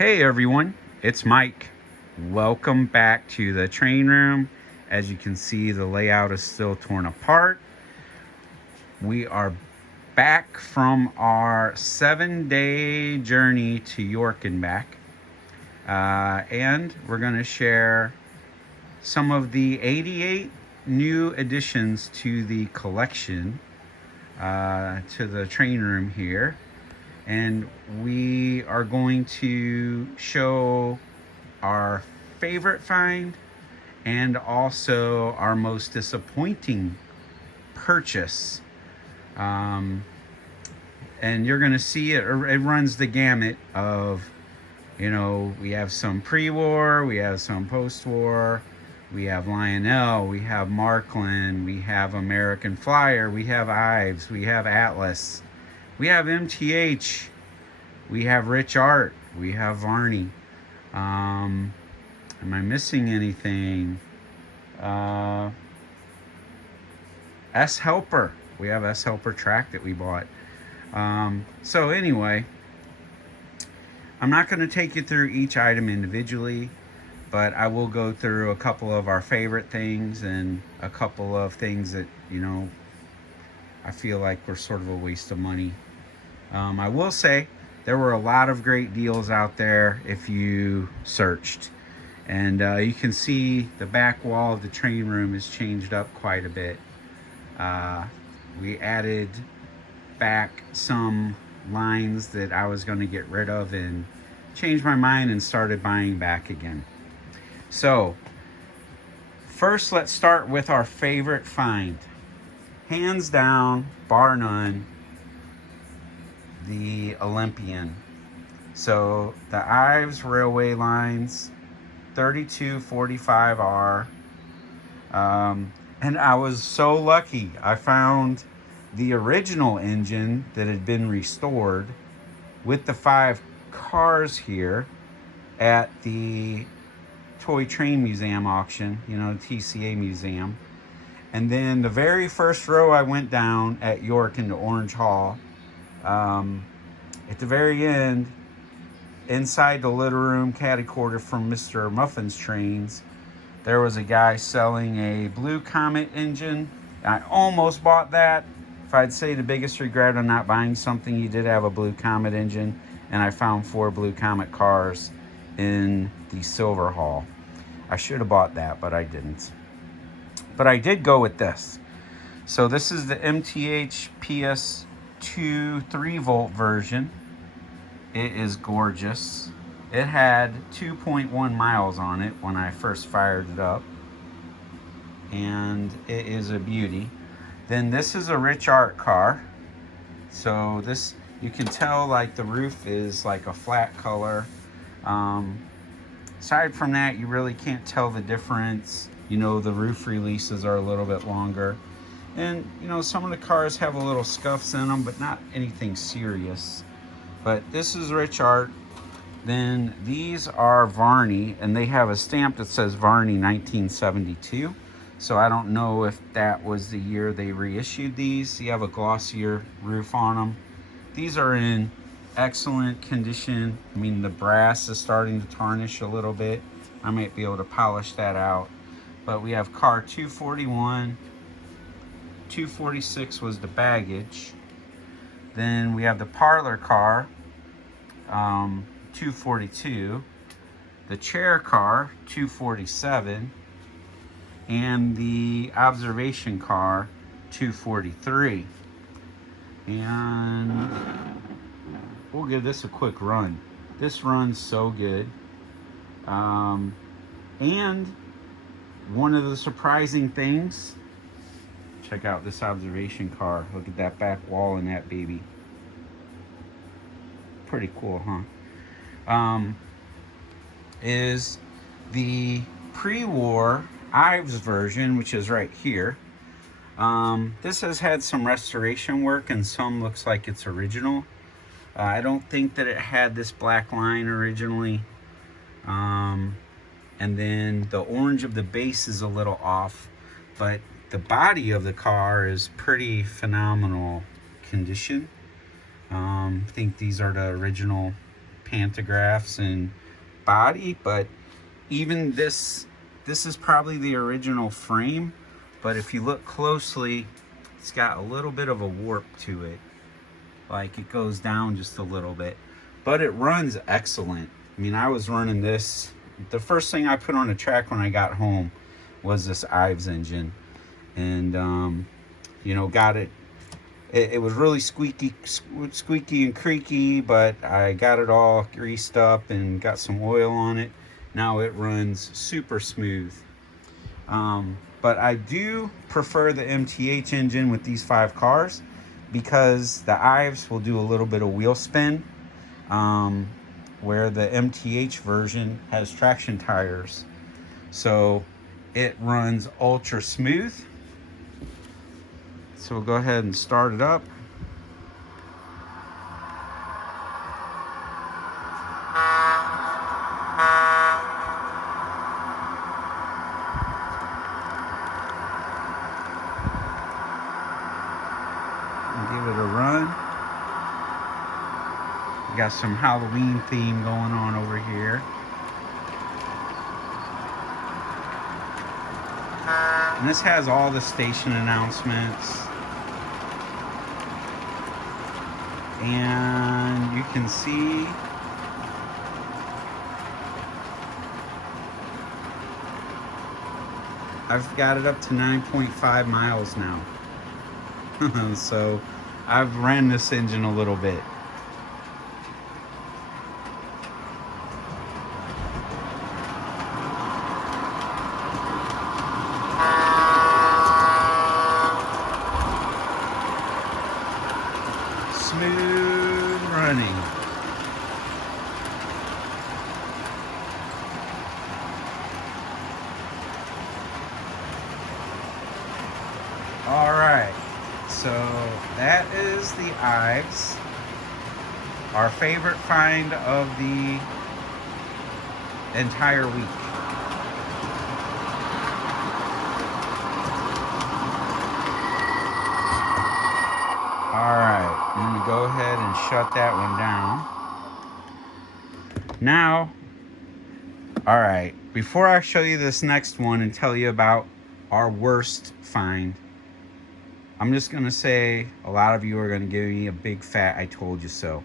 Hey everyone, it's Mike. Welcome back to the train room. As you can see, the layout is still torn apart. We are back from our 7-day journey to York and back. And we're going to share some of the 88 new additions to the collection, to the train room here. And we are going to show our favorite find and also our most disappointing purchase. And you're going to see it runs the gamut of, we have some pre-war, we have some post-war, we have Lionel, we have Markland, we have American Flyer, we have Ives, we have Atlas, we have MTH, we have Rich Art, we have Varney. Am I missing anything? S Helper. We have S Helper track that we bought. So anyway, I'm not going to take you through each item individually, but I will go through a couple of our favorite things and a couple of things that, I feel like were sort of a waste of money. I will say there were a lot of great deals out there if you searched. And you can see the back wall of the train room has changed up quite a bit. We added back some lines that I was going to get rid of and changed my mind and started buying back again. So first, let's start with our favorite find. Hands down, bar none, the Olympian. So the Ives Railway Lines 3245R. And I was so lucky. I found the original engine that had been restored with the 5 cars here at the Toy Train Museum auction, TCA Museum. And then the very first row I went down at York into Orange Hall, at the very end, inside the little room caddy quarter from Mr. Muffin's Trains, there was a guy selling a Blue Comet engine. I almost bought that. If I'd say the biggest regret of not buying something, he did have a Blue Comet engine, and I found 4 Blue Comet cars in the Silver Hall. I should have bought that, but I didn't. But I did go with this. So this is the MTH PS2 3-volt version. It is gorgeous. It had 2.1 miles on it when I first fired it up, and it is a beauty. Then this is a Rich Art car. So this, you can tell like the roof is like a flat color. Aside from that, you really can't tell the difference. The roof releases are a little bit longer. And, some of the cars have a little scuffs in them, but not anything serious. But this is Rich Art. Then these are Varney, and they have a stamp that says Varney 1972. So I don't know if that was the year they reissued these. You have a glossier roof on them. These are in excellent condition. I mean, the brass is starting to tarnish a little bit. I might be able to polish that out. But we have car 241. 246 was the baggage. Then we have the parlor car, 242. The chair car, 247. And the observation car, 243. And we'll give this a quick run. This runs so good. And one of the surprising things, check out this observation car. Look at that back wall in that baby. Pretty cool, huh? Is the pre-war Ives version, which is right here. This has had some restoration work, and some looks like it's original. I don't think that it had this black line originally. And then the orange of the base is a little off, but the body of the car is pretty phenomenal condition. I think these are the original pantographs and body, but even this is probably the original frame, but if you look closely, it's got a little bit of a warp to it. Like it goes down just a little bit, but it runs excellent. I mean, I was running this. The first thing I put on the track when I got home was this Ives engine, and you know, got it. It was really squeaky and creaky, but I got it all greased up and got some oil on it. Now it runs super smooth. But I do prefer the MTH engine with these 5 cars because the Ives will do a little bit of wheel spin, where the MTH version has traction tires. So it runs ultra smooth. So we'll go ahead and start it up. Give it a run. We got some Halloween theme going on over here. And this has all the station announcements. And you can see I've got it up to 9.5 miles now. So I've ran this engine a little bit. Smooth running. All right. So that is the Ives, our favorite find of the entire week. All right, I'm gonna go ahead and shut that one down. Now, all right, before I show you this next one and tell you about our worst find, I'm just going to say a lot of you are going to give me a big fat I told you so.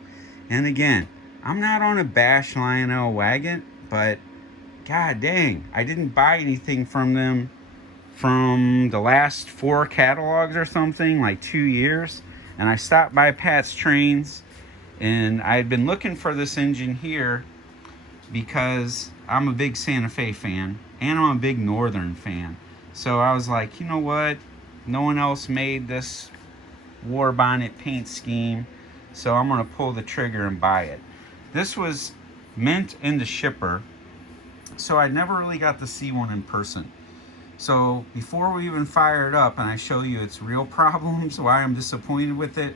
And again, I'm not on a bash Lionel wagon, but god dang, I didn't buy anything from them from the last 4 catalogs or something, like 2 years. And I stopped by Pat's Trains, and I had been looking for this engine here because I'm a big Santa Fe fan, and I'm a big Northern fan. So I was like, you know what? No one else made this war bonnet paint scheme, so I'm going to pull the trigger and buy it. This was mint in the shipper, so I never really got to see one in person. So before we even fire it up and I show you its real problems, why I'm disappointed with it,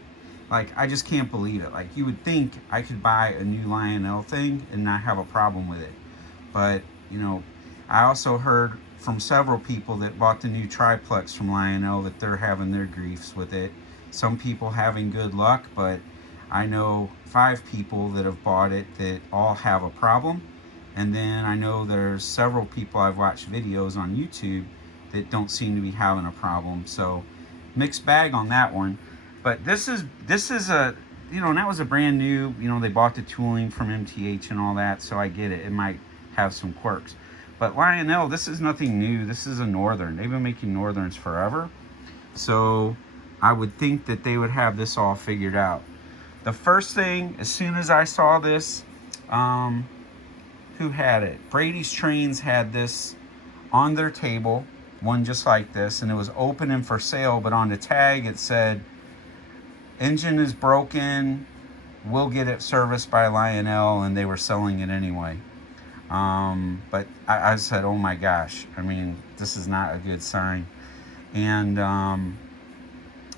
like I just can't believe it. Like you would think I could buy a new Lionel thing and not have a problem with it. But, you know, I also heard from several people that bought the new triplex from Lionel that they're having their griefs with it. Some people having good luck, but I know 5 people that have bought it that all have a problem. And then I know there's several people I've watched videos on YouTube that don't seem to be having a problem. So mixed bag on that one. But this is a, you know, and that was a brand new, you know, they bought the tooling from MTH and all that, so I get it. It might have some quirks. But Lionel, this is nothing new. This is a Northern. They've been making Northerns forever. So I would think that they would have this all figured out. The first thing, as soon as I saw this, who had it? Brady's Trains had this on their table, one just like this, and it was open and for sale, but on the tag it said, engine is broken, we'll get it serviced by Lionel, and they were selling it anyway. But I said, oh my gosh, I mean, this is not a good sign. And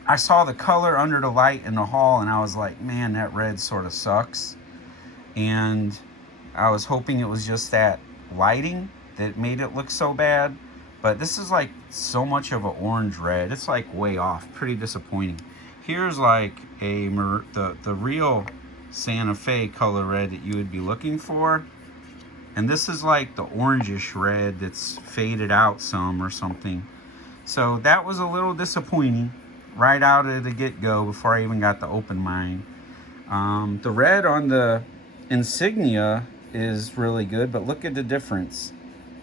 I saw the color under the light in the hall, and I was like, man, that red sort of sucks. And I was hoping it was just that lighting that made it look so bad. But this is like so much of an orange red. It's like way off, pretty disappointing. Here's like the real Santa Fe color red that you would be looking for. And this is like the orangish red that's faded out some or something. So that was a little disappointing right out of the get-go before I even got the open mine. The red on the insignia is really good, but look at the difference.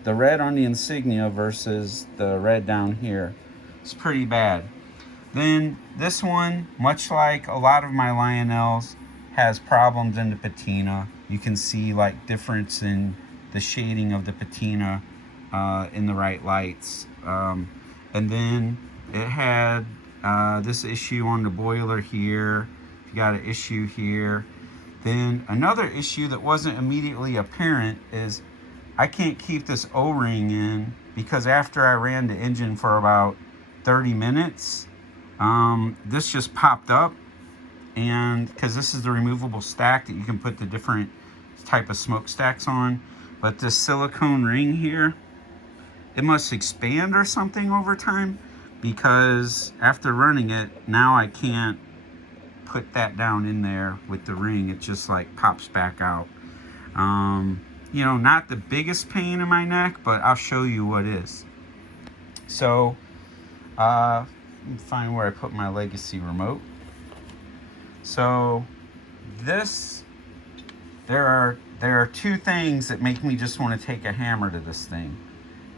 The red on the insignia versus the red down here. It's pretty bad. Then this one, much like a lot of my Lionels, has problems in the patina. You can see like difference in the shading of the patina in the right lights. And then it had this issue on the boiler here. You got an issue here. Then another issue that wasn't immediately apparent is I can't keep this O-ring in because after I ran the engine for about 30 minutes, this just popped up. And because this is the removable stack that you can put the different type of smokestacks on. But this silicone ring here, it must expand or something over time, because after running it, now I can't put that down in there with the ring. It just like pops back out. You know, not the biggest pain in my neck, but I'll show you what is. So, let me find where I put my Legacy remote. So, this, there are two things that make me just want to take a hammer to this thing.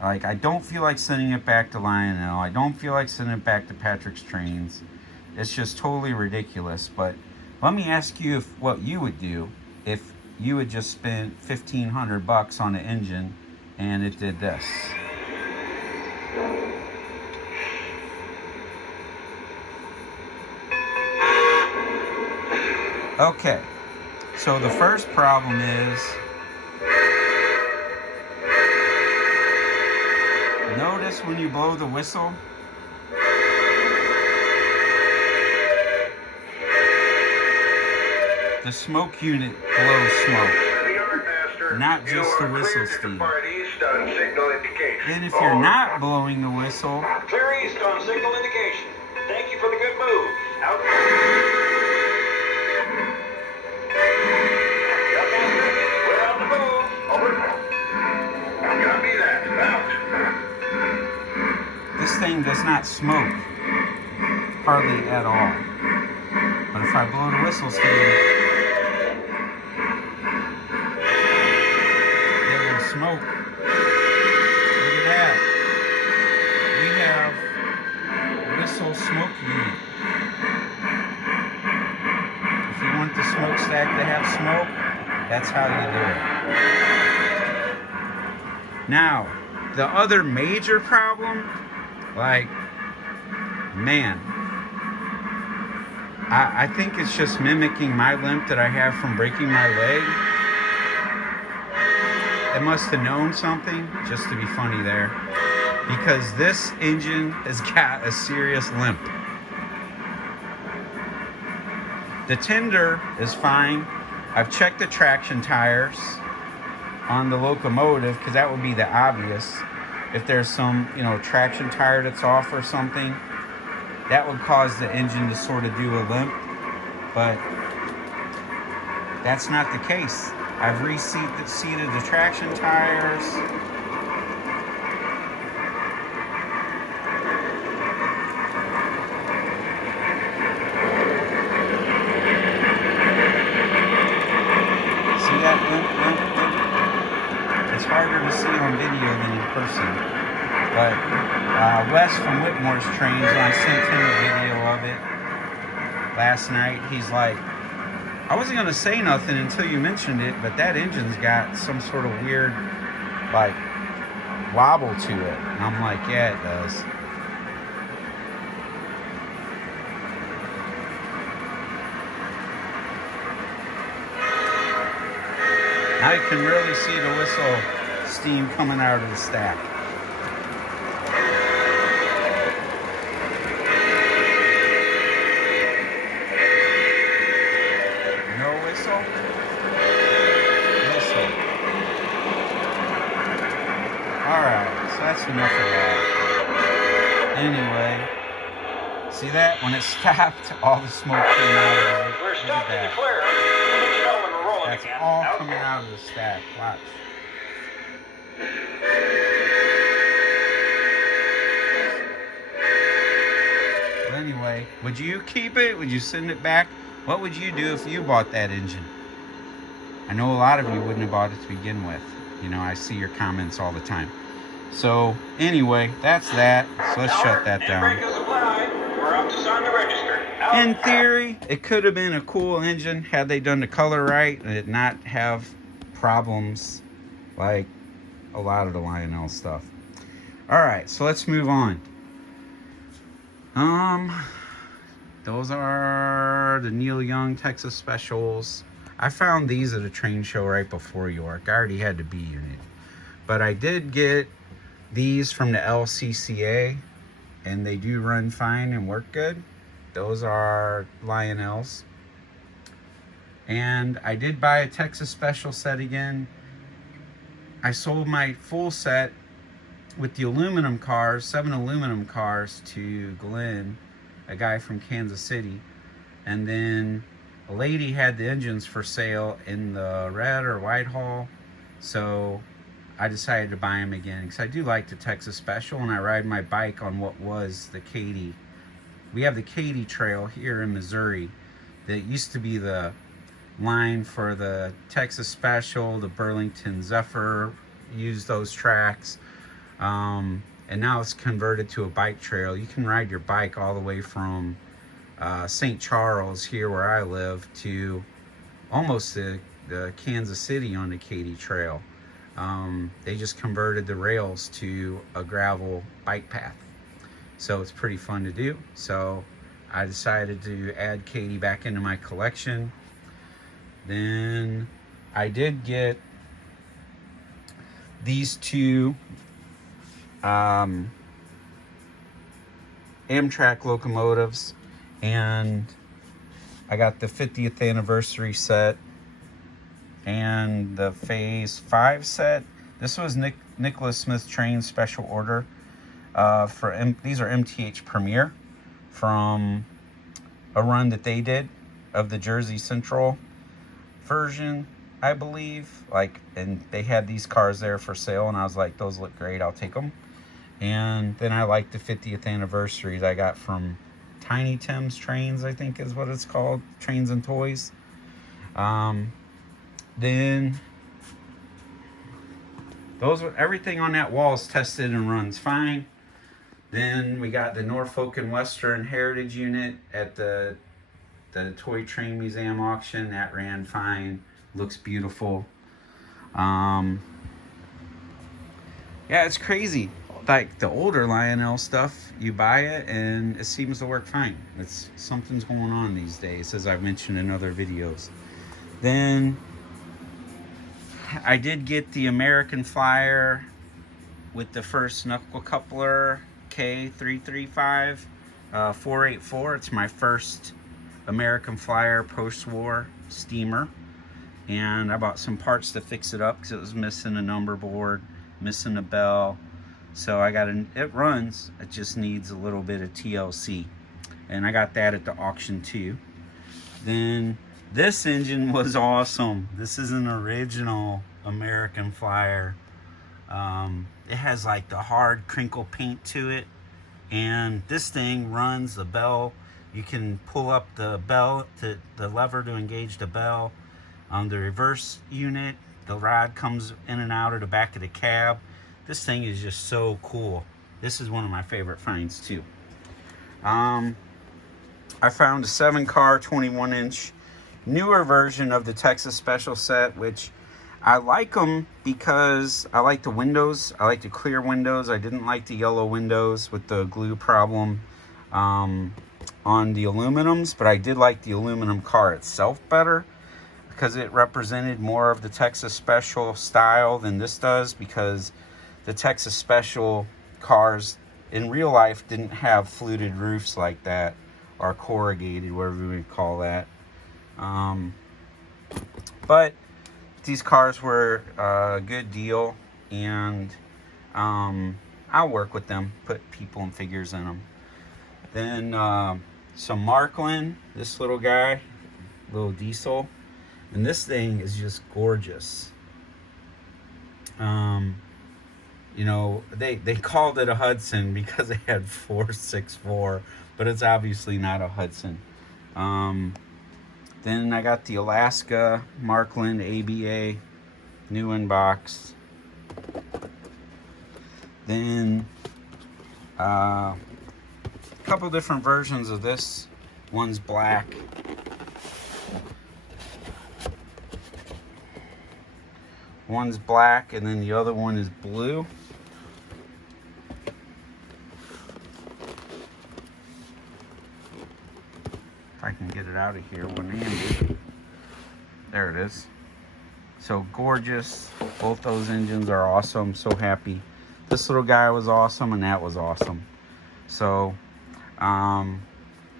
Like, I don't feel like sending it back to Lionel. I don't feel like sending it back to Patrick's Trains. It's just totally ridiculous. But let me ask you what you would do if you had just spent $1,500 on an engine and it did this. Okay, so the first problem is, notice when you blow the whistle, the smoke unit blows smoke, not just the whistle steam. Then if you're not blowing the whistle, clear east on signal indication. Thank you for the good move. Out. We're on the move. Over. Copy that. Out. This thing does not smoke hardly at all. But if I blow the whistle steam, smoke. Look at that. We have whistle smoke unit. If you want the smokestack to have smoke, that's how you do it. Now, the other major problem, like, man, I think it's just mimicking my limp that I have from breaking my leg. It must have known something just to be funny there, because this engine has got a serious limp. The tender is fine. I've checked the traction tires on the locomotive because that would be the obvious. If there's some, traction tire that's off or something, that would cause the engine to sort of do a limp, but that's not the case. I've reseated the traction tires. See that limp? It's harder to see on video than in person. But Wes from Whitmore's Trains, when I sent him a video of it last night, he's like, I wasn't going to say nothing until you mentioned it, but that engine's got some sort of weird, like, wobble to it. And I'm like, yeah, it does. Now you can really see the whistle steam coming out of the stack. Alright, so that's enough of that. Anyway, see that? When it stopped, all the smoke came out of it. We're stopped and clear. That's all coming out of the stack. Watch. But anyway, would you keep it? Would you send it back? What would you do if you bought that engine? I know a lot of you wouldn't have bought it to begin with. You know, I see your comments all the time. So anyway, that's that. So let's shut that down. In theory, it could have been a cool engine had they done the color right and it not have problems like a lot of the Lionel stuff. All right, so let's move on. Those are the Neil Young Texas Specials. I found these at a train show right before York. I already had the B unit, but I did get these from the LCCA, and they do run fine and work good. Those are Lionels. And I did buy a Texas Special set again. I sold my full set with the aluminum cars, 7 aluminum cars, to Glenn, a guy from Kansas City. And then a lady had the engines for sale in the red or white hall. So I decided to buy them again because I do like the Texas Special, and I ride my bike on what was the Katy. We have the Katy Trail here in Missouri that used to be the line for the Texas Special. The Burlington Zephyr used those tracks, and now it's converted to a bike trail. You can ride your bike all the way from St. Charles, here where I live, to almost the Kansas City on the Katy Trail. They just converted the rails to a gravel bike path. So it's pretty fun to do. So I decided to add Katy back into my collection. Then I did get these two Amtrak locomotives, and I got the 50th anniversary set and the Phase 5 set. This was Nicholas Smith Train special order. These are MTH Premier from a run that they did of the Jersey Central version, I believe. And they had these cars there for sale, and I was like, those look great, I'll take them. And then I like the 50th anniversaries I got from Tiny Tim's Trains, I think is what it's called, Trains and Toys. Then everything on that wall is tested and runs fine. Then we got the Norfolk and Western Heritage unit at the Toy Train Museum auction. That ran fine, looks beautiful. Yeah, it's crazy. Like the older Lionel stuff, you buy it and it seems to work fine. Something's going on these days, as I've mentioned in other videos. Then I did get the American Flyer with the first knuckle coupler, K335 484. It's my first American Flyer post-war steamer, and I bought some parts to fix it up because it was missing a number board, missing a bell. So it runs, it just needs a little bit of TLC, and I got that at the auction too. Then this engine was awesome. This is an original American Flyer. It has like the hard crinkle paint to it, and this thing runs the bell. You can pull up the bell, the lever to engage the bell. The reverse unit, the rod comes in and out of the back of the cab. This thing is just so cool. This is one of my favorite finds too. I found a 7-car, 21-inch newer version of the Texas Special set, which I like them because I like the windows. I like the clear windows. I didn't like the yellow windows with the glue problem on the aluminums, but I did like the aluminum car itself better because it represented more of the Texas Special style than this does, because the Texas Special cars in real life didn't have fluted roofs like that, or corrugated, whatever we would call that. But these cars were a good deal, and I'll work with them, put people and figures in them. Then some Markland, this little guy, little diesel. And this thing is just gorgeous. You know, they called it a Hudson because it had 464, but it's obviously not a Hudson. Then I got the Alaska Markland ABA new in box. Then a couple different versions of this. One's black. One's black, and then the other one is blue. If I can get it out of here one-handed. There it is. So gorgeous. Both those engines are awesome. So happy. This little guy was awesome, and that was awesome. So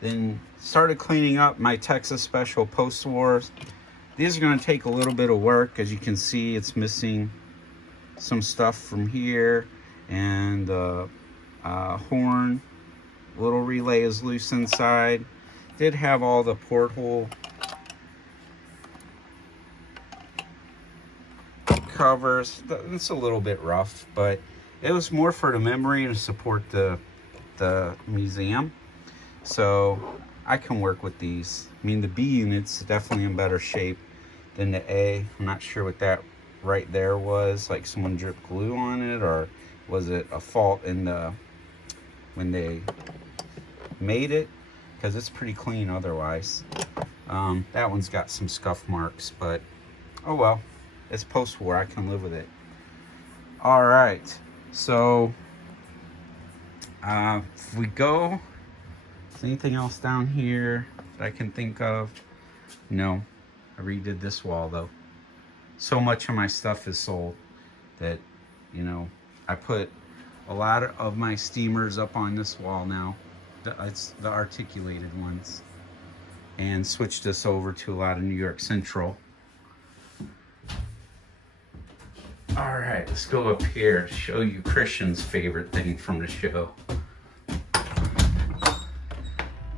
then started cleaning up my Texas Special post-wars. These are going to take a little bit of work. As you can see, it's missing some stuff from here, and the horn, little relay is loose inside. Did have all the porthole covers. It's a little bit rough, but it was more for the memory and to support the museum. So I can work with these. I mean, the B unit's definitely in better shape than the A. I'm not sure what that right there was, like someone dripped glue on it, or was it a fault in the when they made it, because it's pretty clean otherwise. That one's got some scuff marks, but oh well, it's post-war, I can live with it. All right, so if we go, is anything else down here that I can think of? No. I redid this wall though. So much of my stuff is sold that, you know, I put a lot of my steamers up on this wall now. It's the articulated ones. And switched this over to a lot of New York Central. All right, let's go up here, show you Christian's favorite thing from the show.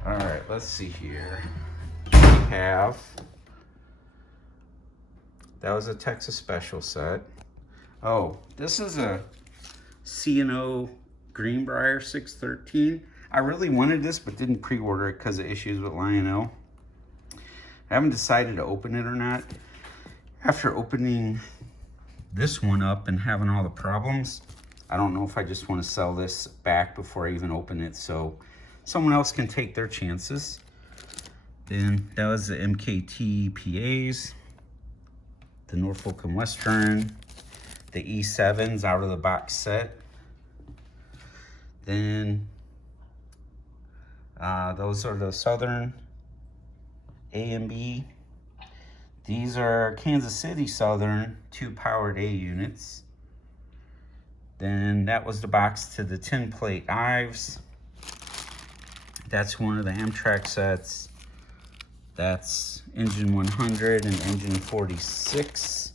All right, let's see here. We have, that was a Texas Special set. Oh, this is a C&O Greenbrier 613. I really wanted this, but didn't pre-order it because of issues with Lionel. I haven't decided to open it or not. After opening this one up and having all the problems, I don't know if I just want to sell this back before I even open it, so someone else can take their chances. Then that was the MKT PAs, the Norfolk and Western, the E7s out of the box set. Then those are the Southern A and B. These are Kansas City Southern 2-powered A units. Then that was the box to the 10-plate Ives. That's one of the Amtrak sets. That's engine 100 and engine 46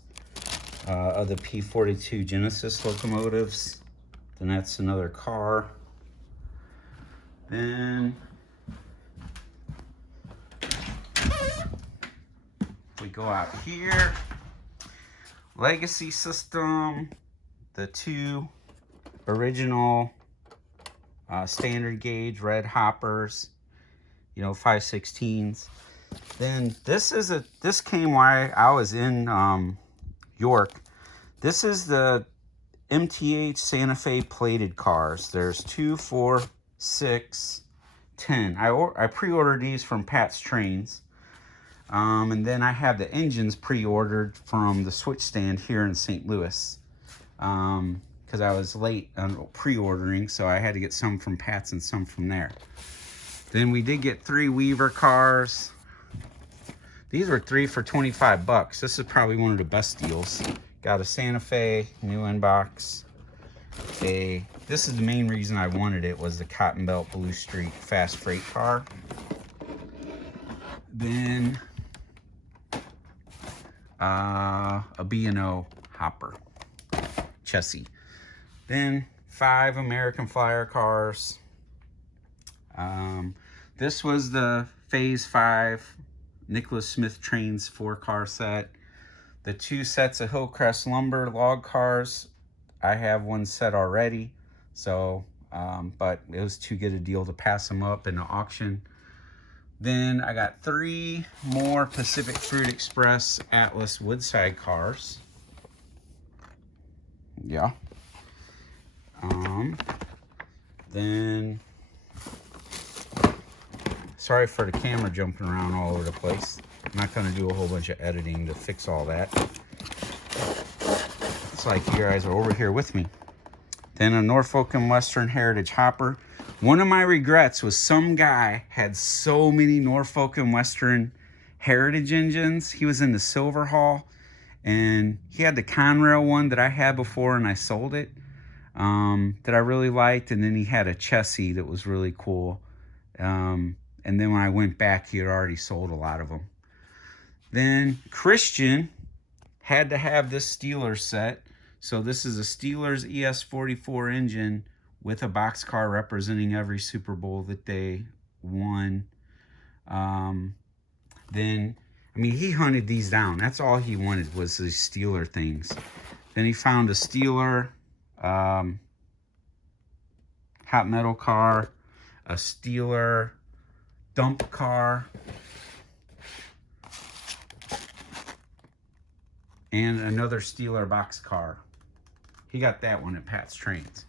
of the P42 Genesis locomotives. Then that's another car. Then we go out here. Legacy system, the 2 original standard gauge red hoppers, you know, 5/16s. Then this came while I was in York. This is the MTH Santa Fe plated cars. There's 2, 4, 6, 10. I pre-ordered these from Pat's Trains. And then I have the engines pre-ordered from the switch stand here in St. Louis. Because I was late on pre-ordering, so I had to get some from Pat's and some from there. Then we did get 3 Weaver cars. These were 3 for 25 bucks. This is probably one of the best deals. Got a Santa Fe, new inbox. This is the main reason I wanted it, was the Cotton Belt Blue Streak fast freight car. Then a B&O hopper, chassis. Then 5 American Flyer cars. This was the Phase 5 Nicholas Smith Trains 4-car set. The 2 sets of Hillcrest Lumber log cars, I have one set already. So, but it was too good a deal to pass them up in the auction. Then I got 3 more Pacific Fruit Express Atlas Woodside cars. Yeah. Then, sorry for the camera jumping around all over the place. I'm not going to do a whole bunch of editing to fix all that. It's like you guys are over here with me. Then a Norfolk and Western Heritage hopper. One of my regrets was some guy had so many Norfolk and Western Heritage engines. He was in the Silver Hall, and he had the Conrail one that I had before, and I sold it, that I really liked. And then he had a Chessie that was really cool. And then when I went back, he had already sold a lot of them. Then Christian had to have this Steelers set. So this is a Steelers ES44 engine with a boxcar representing every Super Bowl that they won. Then, I mean, he hunted these down. That's all he wanted was these Steeler things. Then he found a Steeler hot metal car, a Steeler dump car, and another Steeler box car. He got that one at Pat's Trains.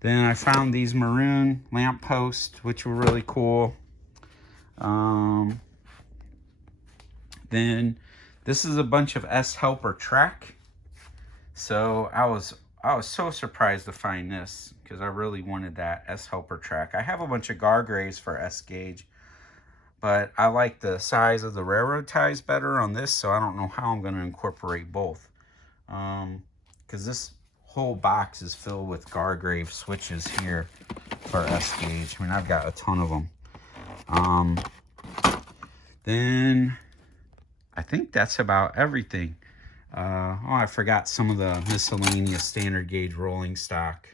Then I found these maroon lampposts, which were really cool. Then this is a bunch of S Helper track. So I was so surprised to find this because I really wanted that S Helper track. I have a bunch of Gargraves for S gauge, but I like the size of the railroad ties better on this, so I don't know how I'm going to incorporate both. Because this whole box is filled with Gargrave switches here for S gauge. I mean, I've got a ton of them. Then I think that's about everything. I forgot some of the miscellaneous standard gauge rolling stock.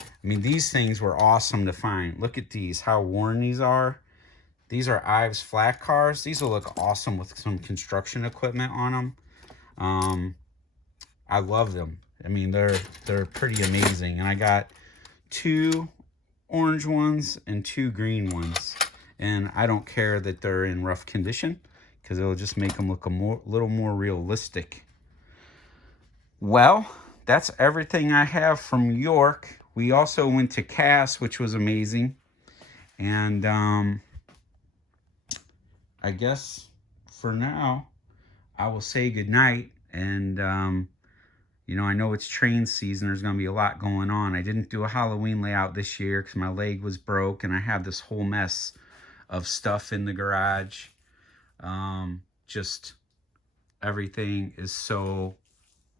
I mean, these things were awesome to find. Look at these, how worn these are. These are Ives flat cars. These will look awesome with some construction equipment on them. I love them. I mean, they're pretty amazing. And I got 2 orange ones and 2 green ones. And I don't care that they're in rough condition because it'll just make them look a little more realistic. Well, that's everything I have from York. We also went to Cass, which was amazing. And I guess for now, I will say goodnight. And, you know, I know it's train season. There's going to be a lot going on. I didn't do a Halloween layout this year because my leg was broke. And I have this whole mess of stuff in the garage. Just everything is so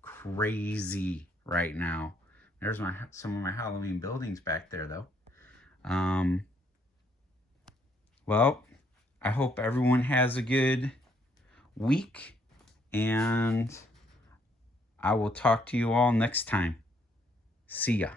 crazy right now. There's some of my Halloween buildings back there, though. Well, I hope everyone has a good week, and I will talk to you all next time. See ya.